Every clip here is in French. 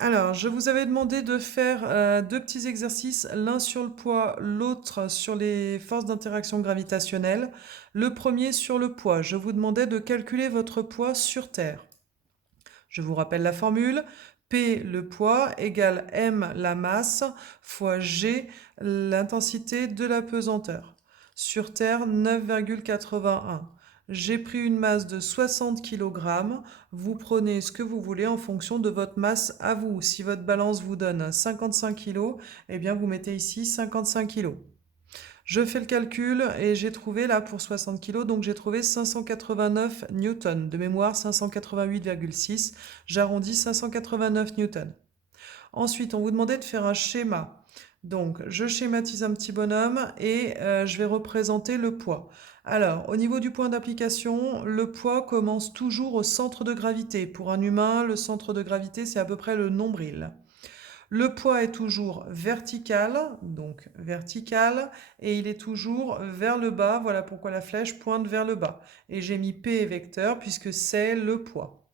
Alors, je vous avais demandé de faire 2 petits exercices, l'un sur le poids, l'autre sur les forces d'interaction gravitationnelle. Le premier sur le poids. Je vous demandais de calculer votre poids sur Terre. Je vous rappelle la formule. P, le poids, égale M, la masse, fois G, l'intensité de la pesanteur. Sur Terre, 9,81. J'ai pris une masse de 60 kg. Vous prenez ce que vous voulez en fonction de votre masse à vous. Si votre balance vous donne 55 kg, eh bien vous mettez ici 55 kg. Je fais le calcul et j'ai trouvé là pour 60 kg, donc j'ai trouvé 589 newtons. De mémoire, 588,6. J'arrondis 589 newtons. Ensuite, on vous demandait de faire un schéma. Donc, je schématise un petit bonhomme et je vais représenter le poids. Alors, au niveau du point d'application, le poids commence toujours au centre de gravité. Pour un humain, le centre de gravité, c'est à peu près le nombril. Le poids est toujours vertical, donc vertical, et il est toujours vers le bas. Voilà pourquoi la flèche pointe vers le bas. Et j'ai mis P vecteur puisque c'est le poids.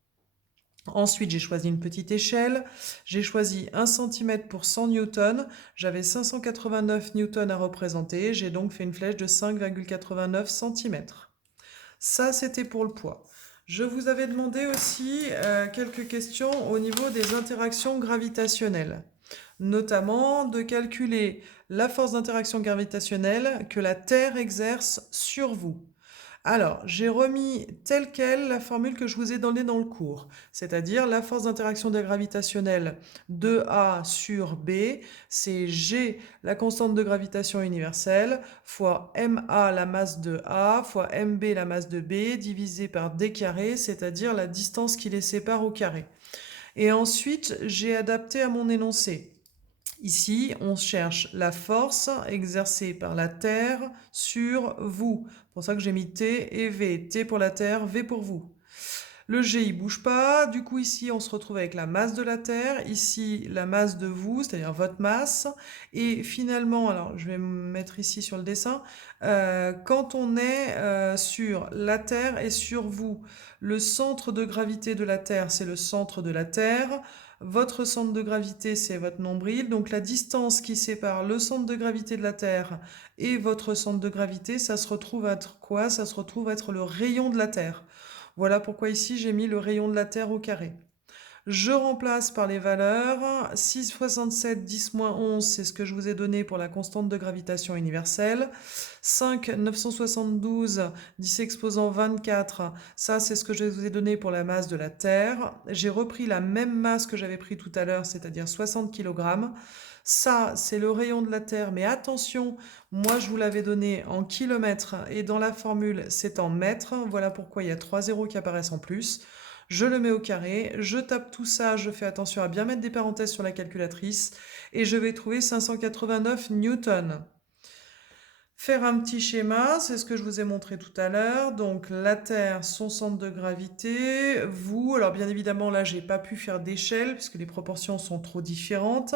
Ensuite, j'ai choisi une petite échelle. J'ai choisi 1 cm pour 100 newtons. J'avais 589 newtons à représenter. J'ai donc fait une flèche de 5,89 cm. Ça, c'était pour le poids. Je vous avais demandé aussi quelques questions au niveau des interactions gravitationnelles, notamment de calculer la force d'interaction gravitationnelle que la Terre exerce sur vous. Alors, j'ai remis telle quelle la formule que je vous ai donnée dans le cours, c'est-à-dire la force d'interaction gravitationnelle de A sur B, c'est G, la constante de gravitation universelle, fois MA, la masse de A, fois MB, la masse de B, divisé par D carré, c'est-à-dire la distance qui les sépare au carré. Et ensuite, j'ai adapté à mon énoncé. Ici, on cherche la force exercée par la Terre sur vous. C'est pour ça que j'ai mis T et V. T pour la Terre, V pour vous. Le G, il bouge pas. Du coup, ici, on se retrouve avec la masse de la Terre. Ici, la masse de vous, c'est-à-dire votre masse. Et finalement, alors, je vais me mettre ici sur le dessin. Quand on est sur la Terre et sur vous, le centre de gravité de la Terre, c'est le centre de la Terre. Votre centre de gravité, c'est votre nombril. Donc, la distance qui sépare le centre de gravité de la Terre et votre centre de gravité, ça se retrouve être quoi? Ça se retrouve être le rayon de la Terre. Voilà pourquoi ici j'ai mis le rayon de la Terre au carré. Je remplace par les valeurs. 6,67, 10-11, c'est ce que je vous ai donné pour la constante de gravitation universelle. 5, 972, 10 exposant 24, ça c'est ce que je vous ai donné pour la masse de la Terre. J'ai repris la même masse que j'avais pris tout à l'heure, c'est-à-dire 60 kg. Ça, c'est le rayon de la Terre, mais attention, moi je vous l'avais donné en kilomètres et dans la formule c'est en mètres. Voilà pourquoi il y a 3 zéros qui apparaissent en plus. Je le mets au carré, je tape tout ça, je fais attention à bien mettre des parenthèses sur la calculatrice et je vais trouver 589 newtons. Faire un petit schéma, c'est ce que je vous ai montré tout à l'heure. Donc la Terre, son centre de gravité, vous, alors bien évidemment là j'ai pas pu faire d'échelle puisque les proportions sont trop différentes.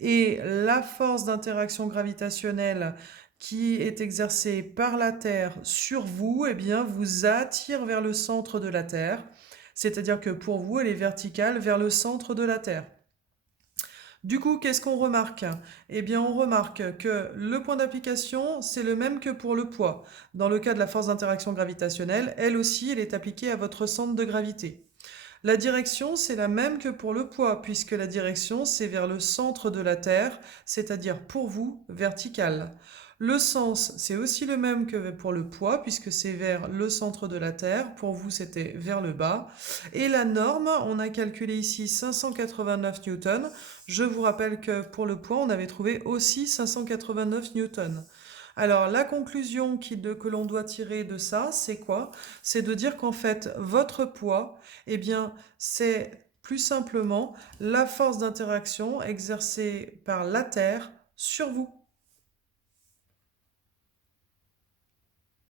Et la force d'interaction gravitationnelle qui est exercée par la Terre sur vous, eh bien vous attire vers le centre de la Terre. C'est-à-dire que pour vous, elle est verticale vers le centre de la Terre. Du coup, qu'est-ce qu'on remarque? Eh bien, on remarque que le point d'application, c'est le même que pour le poids. Dans le cas de la force d'interaction gravitationnelle, elle aussi, elle est appliquée à votre centre de gravité. La direction, c'est la même que pour le poids, puisque la direction, c'est vers le centre de la Terre, c'est-à-dire pour vous, vertical. Le sens, c'est aussi le même que pour le poids, puisque c'est vers le centre de la Terre. Pour vous, c'était vers le bas. Et la norme, on a calculé ici 589 newtons. Je vous rappelle que pour le poids, on avait trouvé aussi 589 newtons. Alors, la conclusion que l'on doit tirer de ça, c'est quoi? C'est de dire qu'en fait, votre poids, eh bien, c'est plus simplement la force d'interaction exercée par la Terre sur vous.